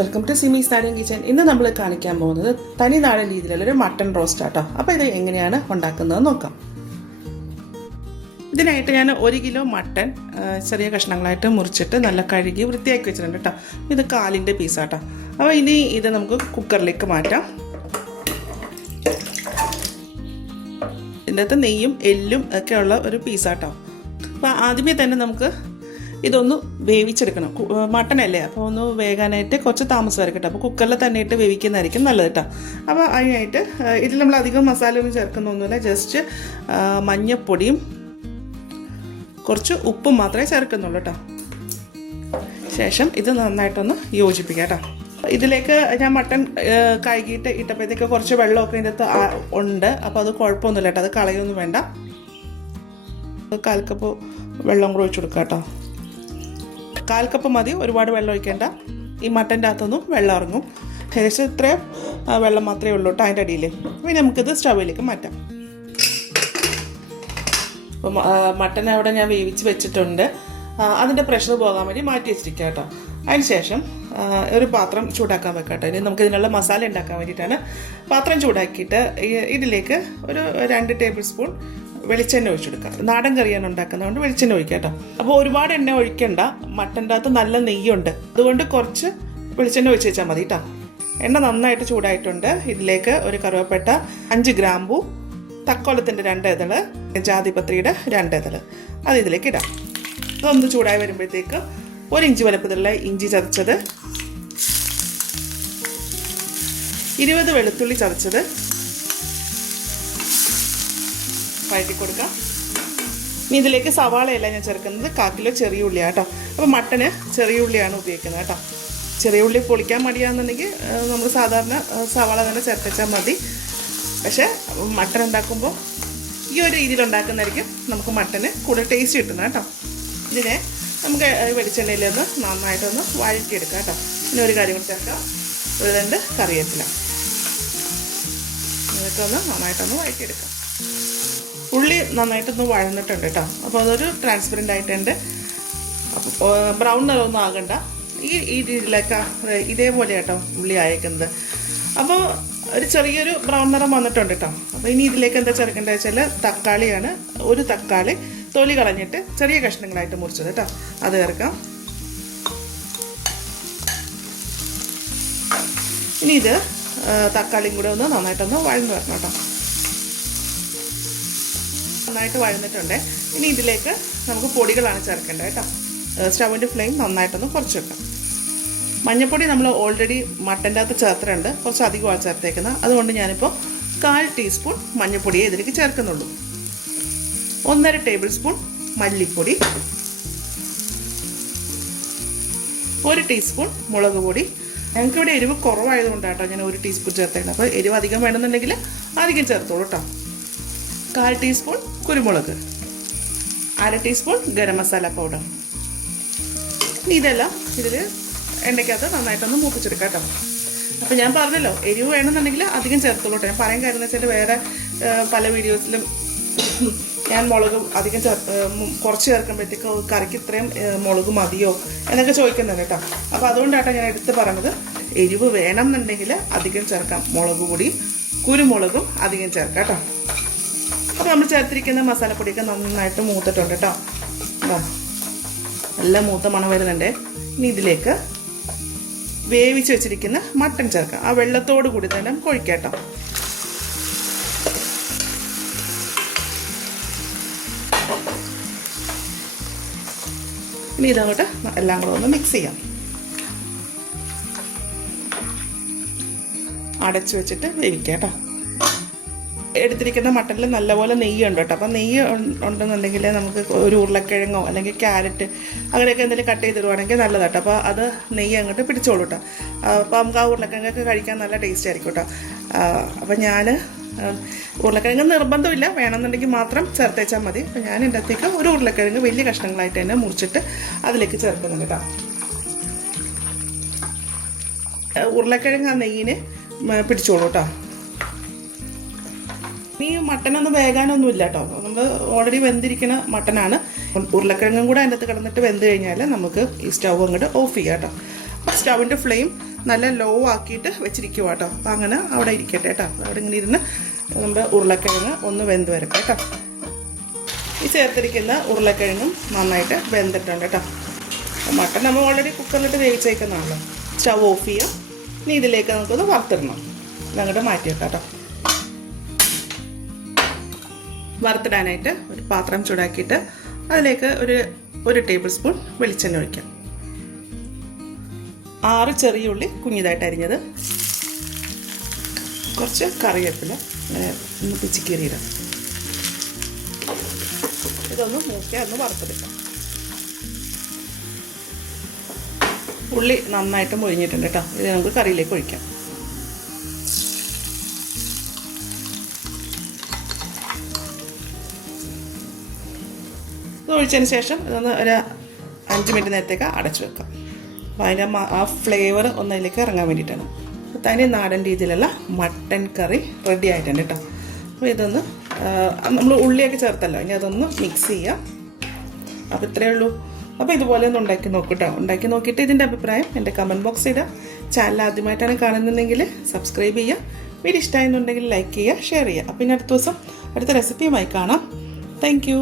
Welcome to സിമീസ് നാടൻ kitchen. ഇന്ന് നമ്മൾ കാണിക്കാൻ പോകുന്നത് തനി നാടൻ രീതിയിലുള്ളൊരു മട്ടൺ റോസ്റ്റ് ആട്ടോ. അപ്പോൾ ഇത് എങ്ങനെയാണ് ഉണ്ടാക്കുന്നത് നോക്കാം. ഇതിനായിട്ട് ഞാൻ 1 കിലോ മട്ടൺ ചെറിയ കഷ്ണങ്ങളായിട്ട് മുറിച്ചിട്ട് നല്ല കഴുകി വൃത്തിയാക്കി വെച്ചിട്ടുണ്ട് കേട്ടോ. ഇത് കാലിൻ്റെ പീസാട്ടോ. അപ്പോൾ ഇനി ഇത് നമുക്ക് കുക്കറിലേക്ക് മാറ്റാം. ഇതിൻ്റെ അകത്ത് നെയ്യും എല്ലും ഒക്കെ ഉള്ള ഒരു പീസാട്ടോ. അപ്പോൾ ആദ്യമേ തന്നെ നമുക്ക് ഇതൊന്ന് വേവിച്ചെടുക്കണം. മട്ടനല്ലേ, അപ്പോൾ ഒന്ന് വേകാനായിട്ട് കുറച്ച് താമസം വരക്കട്ടെ. അപ്പോൾ കുക്കറിൽ തന്നെ ഇട്ട് വേവിക്കുന്നതായിരിക്കും നല്ലത് കേട്ടോ. അപ്പോൾ അതിനായിട്ട് ഇതിൽ നമ്മൾ അധികം മസാല ഒന്നും ചേർക്കുന്നൊന്നുമില്ല. ജസ്റ്റ് മഞ്ഞപ്പൊടിയും കുറച്ച് ഉപ്പും മാത്രമേ ചേർക്കുന്നുള്ളൂ കേട്ടോ. ശേഷം ഇത് നന്നായിട്ടൊന്ന് യോജിപ്പിക്കാം കേട്ടോ. ഇതിലേക്ക് ഞാൻ മട്ടൺ കഴുകിയിട്ട് ഇട്ടപ്പോഴത്തേക്ക് കുറച്ച് വെള്ളമൊക്കെ ഇതിൻ്റെ അകത്ത് ഉണ്ട്. അപ്പോൾ അത് കുഴപ്പമൊന്നുമില്ല കേട്ടോ, അത് കളയൊന്നും വേണ്ട. 1/4 കപ്പ് വെള്ളം കൂടെ ഒഴിച്ചു കൊടുക്കാം കേട്ടോ. 1/4 കപ്പ് മതി, ഒരുപാട് വെള്ളം ഒഴിക്കേണ്ട. ഈ മട്ടൻ്റെ അകത്തൊന്നും വെള്ളം ഇറങ്ങും. ഏകദേശം ഇത്രയും വെള്ളം മാത്രമേ ഉള്ളൂ കേട്ടോ അതിൻ്റെ അടിയിൽ. പിന്നെ നമുക്കിത് സ്റ്റൗവിലേക്ക് മാറ്റാം. അപ്പം മട്ടൻ അവിടെ ഞാൻ വേവിച്ച് വെച്ചിട്ടുണ്ട്. അതിൻ്റെ പ്രഷർ പോകാൻ വേണ്ടി മാറ്റി വെച്ചിരിക്കുക കേട്ടോ. അതിന് ശേഷം ഒരു പാത്രം ചൂടാക്കാൻ വെക്കാം കേട്ടോ. ഇനി നമുക്കിതിനുള്ള മസാല ഉണ്ടാക്കാൻ വേണ്ടിയിട്ടാണ്. പാത്രം ചൂടാക്കിയിട്ട് ഇതിലേക്ക് ഒരു 2 ടേബിൾ സ്പൂൺ വെളിച്ചെണ്ണ ഒഴിച്ചെടുക്കാം. നാടൻ കറിയാണ് ഉണ്ടാക്കുന്നതുകൊണ്ട് വെളിച്ചെണ്ണ ഒഴിക്കാം കേട്ടോ. അപ്പോൾ ഒരുപാട് എണ്ണ ഒഴിക്കണ്ട, മട്ടൻ്റെ അകത്ത് നല്ല നെയ്യുണ്ട്, അതുകൊണ്ട് കുറച്ച് വെളിച്ചെണ്ണ ഒഴിച്ച് വെച്ചാൽ മതി കേട്ടോ. എണ്ണ നന്നായിട്ട് ചൂടായിട്ടുണ്ട്. ഇതിലേക്ക് ഒരു കറുവപ്പട്ട, 5 ഗ്രാമ്പൂ, തക്കോലത്തിൻ്റെ 2 ഇതള്, ജാതിപത്രിയുടെ 2 ഇതള് അത് ഇതിലേക്ക് ഇടാം. അതൊന്ന് ചൂടായി വരുമ്പോഴത്തേക്ക് 1 ഇഞ്ച് വലുപ്പത്തിലുള്ള ഇഞ്ചി ചതച്ചത്, 20 വെളുത്തുള്ളി ചതച്ചത് വഴറ്റി കൊടുക്കാം. ഇനി ഇതിലേക്ക് സവാളയല്ല ഞാൻ ചേർക്കുന്നത്, 1/4 കിലോ ചെറിയ ഉള്ളിയാണ് കേട്ടോ. അപ്പോൾ മട്ടന് ചെറിയ ഉള്ളിയാണ് ഉപയോഗിക്കുന്നത് കേട്ടോ. ചെറിയ ഉള്ളി പൊളിക്കാൻ മടിയാണെന്നുണ്ടെങ്കിൽ നമ്മൾ സാധാരണ സവാള തന്നെ ചേർത്താൽ മതി. പക്ഷേ മട്ടൻ ഉണ്ടാക്കുമ്പോൾ ഈ ഒരു രീതിയിൽ ഉണ്ടാക്കുന്നതായിരിക്കും നമുക്ക് മട്ടന് കൂടുതൽ ടേസ്റ്റ് കിട്ടുന്നത് കേട്ടോ. ഇതിനെ നമുക്ക് വെളിച്ചെണ്ണയിലൊന്ന് നന്നായിട്ടൊന്ന് വഴറ്റിയെടുക്കാം കേട്ടോ. പിന്നെ ഒരു കാര്യം കൂടി ചേർക്കാം, ഒരു 2 കറിവേപ്പില. ഇതൊക്കെ ഒന്ന് നന്നായിട്ടൊന്ന് വഴറ്റിയെടുക്കാം. ഉള്ളി നന്നായിട്ടൊന്ന് വഴന്നിട്ടുണ്ട് കേട്ടോ. അപ്പോൾ അതൊരു ട്രാൻസ്പെറൻ്റ് ആയിട്ടുണ്ട്. അപ്പോൾ ബ്രൗൺ നിറമൊന്നും ആകണ്ട, ഈ രീതിയിലൊക്കെ ഇതേപോലെ കേട്ടോ ഉള്ളി അയക്കുന്നത്. അപ്പോൾ ഒരു ചെറിയൊരു ബ്രൗൺ നിറം വന്നിട്ടുണ്ട് കേട്ടോ. അപ്പോൾ ഇനി ഇതിലേക്ക് എന്താ ചേർക്കേണ്ടത് വെച്ചാൽ തക്കാളിയാണ്. 1 തക്കാളി തൊലി കളഞ്ഞിട്ട് ചെറിയ കഷ്ണങ്ങളായിട്ട് മുറിച്ചത് കേട്ടോ, അത് ചേർക്കാം. ഇനി ഇത് തക്കാളിയും കൂടെ ഒന്ന് നന്നായിട്ടൊന്ന് വഴന്ന് വരണം കേട്ടോ. നന്നായിട്ട് വഴന്നിട്ടുണ്ട്. ഇനി ഇതിലേക്ക് നമുക്ക് പൊടികളാണ് ചേർക്കേണ്ടത് കേട്ടോ. സ്റ്റൗവിൻ്റെ ഫ്ലെയിം നന്നായിട്ടൊന്ന് കുറച്ച് വെക്കാം. മഞ്ഞൾപ്പൊടി നമ്മൾ ഓൾറെഡി മട്ടൻ്റെ അകത്ത് ചേർത്തിട്ടുണ്ട്, കുറച്ച് അധികമാണ് ചേർത്തേക്കുന്നത്. അതുകൊണ്ട് ഞാനിപ്പോൾ 1/4 ടീസ്പൂൺ മഞ്ഞൾപ്പൊടിയെ ഇതിലേക്ക് ചേർക്കുന്നുള്ളൂ. 1.5 ടേബിൾ സ്പൂൺ മല്ലിപ്പൊടി, 1 ടീസ്പൂൺ മുളക് പൊടി. ഞങ്ങൾക്കിവിടെ എരിവ് കുറവായതുകൊണ്ടാണ് കേട്ടോ ഞാൻ 1 ടീസ്പൂൺ ചേർത്തേക്കുന്നത്. അപ്പോൾ എരിവ് അധികം വേണമെന്നുണ്ടെങ്കിൽ അധികം ചേർത്തോളൂ കേട്ടോ. 1/4 ടീസ്പൂൺ കുരുമുളക്, 1/2 ടീസ്പൂൺ ഗരം മസാല പൗഡർ. ഇനി ഇതെല്ലാം ഇതിൽ എണ്ണയ്ക്കകത്ത് നന്നായിട്ടൊന്ന് മൂപ്പിച്ചെടുക്കാം കേട്ടോ. അപ്പോൾ ഞാൻ പറഞ്ഞല്ലോ, എരിവ് വേണമെന്നുണ്ടെങ്കിൽ അധികം ചേർത്തോളൂ കേട്ടോ. ഞാൻ പറയാൻ കാര്യം എന്ന് വെച്ചാൽ വേറെ പല വീഡിയോസിലും ഞാൻ മുളക് അധികം കുറച്ച് ചേർക്കുമ്പോഴത്തേക്ക് കറിക്ക് ഇത്രയും മുളക് മതിയോ എന്നൊക്കെ ചോദിക്കുന്നുണ്ട് കേട്ടോ. അപ്പോൾ അതുകൊണ്ടാട്ടോ ഞാൻ എടുത്ത് പറഞ്ഞത്, എരിവ് വേണമെന്നുണ്ടെങ്കിൽ അധികം ചേർക്കാം. മുളക് പൊടിയും കുരുമുളകും അധികം ചേർക്കാം കേട്ടോ. അപ്പോൾ നമ്മൾ ചേർത്തിരിക്കുന്ന മസാലപ്പൊടിയൊക്കെ നന്നായിട്ട് മൂത്തിട്ടുണ്ട് കേട്ടോ. നല്ല മൂത്ത മണം വരുന്നുണ്ട്. ഇനി ഇതിലേക്ക് വേവിച്ച് വെച്ചിരിക്കുന്ന മട്ടൻ ചേർക്കാം. ആ വെള്ളത്തോട് കൂടി തന്നെ ഒഴിക്കാം കേട്ടോ. ഇനി ഇതങ്ങോട്ട് എല്ലാം കൂടെ ഒന്ന് മിക്സ് ചെയ്യാം. അടച്ചു വെച്ചിട്ട് വേവിക്കാം കേട്ടോ. എടുത്തിരിക്കുന്ന മട്ടനിൽ നല്ലപോലെ നെയ്യ് ഉണ്ട് കേട്ടോ. അപ്പം നെയ്യ് ഉണ്ടെന്നുണ്ടെങ്കിൽ നമുക്ക് ഒരു ഉരുളക്കിഴങ്ങോ അല്ലെങ്കിൽ ക്യാരറ്റ് അങ്ങനെയൊക്കെ എന്തെങ്കിലും കട്ട് ചെയ്തിടുവാണെങ്കിൽ നല്ലതാട്ടോ. അപ്പോൾ അത് നെയ്യ് അങ്ങോട്ട് പിടിച്ചോളൂ കേട്ടോ. അപ്പോൾ നമുക്ക് ആ ഉരുളക്കിഴങ്ങൊക്കെ കഴിക്കാൻ നല്ല ടേസ്റ്റ് ആയിരിക്കും കേട്ടോ. അപ്പം ഞാൻ ഉരുളക്കിഴങ്ങ് നിർബന്ധമില്ല, വേണമെന്നുണ്ടെങ്കിൽ മാത്രം ചേർത്തേച്ചാൽ മതി. അപ്പോൾ ഞാൻ എൻ്റെ അകത്തേക്ക് ഒരു ഉരുളക്കിഴങ്ങ് വലിയ കഷ്ണങ്ങളായിട്ട് തന്നെ മുറിച്ചിട്ട് അതിലേക്ക് ചേർക്കുന്നുണ്ട് കേട്ടോ. ഉരുളക്കിഴങ്ങ് ആ നെയ്യിന് പിടിച്ചോളൂ കേട്ടോ. ഈ മട്ടനൊന്നും വേകാനൊന്നുമില്ല കേട്ടോ. നമ്മൾ ഓൾറെഡി വെന്തിരിക്കുന്ന മട്ടനാണ്. ഉരുളക്കിഴങ്ങും കൂടെ അതിൻ്റെ അകത്ത് കിടന്നിട്ട് വെന്ത് കഴിഞ്ഞാൽ നമുക്ക് ഈ സ്റ്റൗ അങ്ങോട്ട് ഓഫ് ചെയ്യാം കേട്ടോ. സ്റ്റൗവിൻ്റെ ഫ്ലെയിം നല്ല ലോ ആക്കിയിട്ട് വെച്ചിരിക്കുക കേട്ടോ. അപ്പോൾ അങ്ങനെ അവിടെ ഇരിക്കട്ടെ കേട്ടോ. അവിടെ ഇങ്ങനെ ഇരുന്ന് നമ്മുടെ ഉരുളക്കിഴങ്ങ് ഒന്ന് വെന്ത് വരട്ടെ കേട്ടോ. ഈ ചേർത്തിരിക്കുന്ന ഉരുളക്കിഴങ്ങും നന്നായിട്ട് വെന്തിട്ടുണ്ട് കേട്ടോ. മട്ടൻ നമ്മൾ ഓൾറെഡി കുക്കറിലിട്ട് വേവിച്ചേക്കുന്നതാണല്ലോ. സ്റ്റവ് ഓഫ് ചെയ്യാം. ഇനി ഇതിലേക്ക് നമുക്കൊന്ന് വറുത്തിടണം. ഇതങ്ങോട്ട് മാറ്റി വെക്കാം കേട്ടോ. വറുത്തിടാനായിട്ട് ഒരു പാത്രം ചൂടാക്കിയിട്ട് അതിലേക്ക് ഒരു ടേബിൾ സ്പൂൺ വെളിച്ചെണ്ണ ഒഴിക്കാം. 6 ചെറിയ ഉള്ളി കുഞ്ഞിതായിട്ട് അരിഞ്ഞത്, കുറച്ച് കറിവേപ്പില ഒന്ന് പിച്ചിക്കീറിയിടാം. ഇതൊന്ന് മൂക്കാൻ ഒന്ന് വറുത്തെടുക്കാം. ഉള്ളി നന്നായിട്ട് മൊരിഞ്ഞിട്ടുണ്ട് കേട്ടോ. ഇത് നമുക്ക് കറിയിലേക്ക് ഒഴിക്കാം. ഇത് ഒഴിച്ചതിന് ശേഷം ഇതൊന്ന് ഒരു 5 മിനിറ്റ് നേരത്തേക്ക് അടച്ചു വെക്കാം. അപ്പോൾ അതിൻ്റെ ആ ഫ്ലേവർ ഒന്ന് അതിലേക്ക് ഇറങ്ങാൻ വേണ്ടിയിട്ടാണ്. തനി നാടൻ രീതിയിലുള്ള മട്ടൻ കറി റെഡി ആയിട്ടുണ്ട് കേട്ടോ. അപ്പോൾ ഇതൊന്ന് നമ്മൾ ഉള്ളിയൊക്കെ ചേർത്തല്ലോ, ഇനി അതൊന്ന് മിക്സ് ചെയ്യാം. അപ്പോൾ ഇത്രയേ ഉള്ളൂ. അപ്പോൾ ഇതുപോലെ ഒന്ന് ഉണ്ടാക്കി നോക്കൂ കേട്ടോ. ഉണ്ടാക്കി നോക്കിയിട്ട് ഇതിൻ്റെ അഭിപ്രായം എൻ്റെ കമൻറ്റ് ബോക്സിൽ ഇടാം. ചാനൽ ആദ്യമായിട്ടാണ് കാണുന്നുണ്ടെങ്കിൽ സബ്സ്ക്രൈബ് ചെയ്യുക. വീഡിയോ ഇഷ്ടമായെന്നുണ്ടെങ്കിൽ ലൈക്ക് ചെയ്യുക, ഷെയർ ചെയ്യുക. അപ്പോൾ ഇനി അടുത്ത ദിവസം അടുത്ത റെസിപ്പിയുമായി കാണാം. Thank you.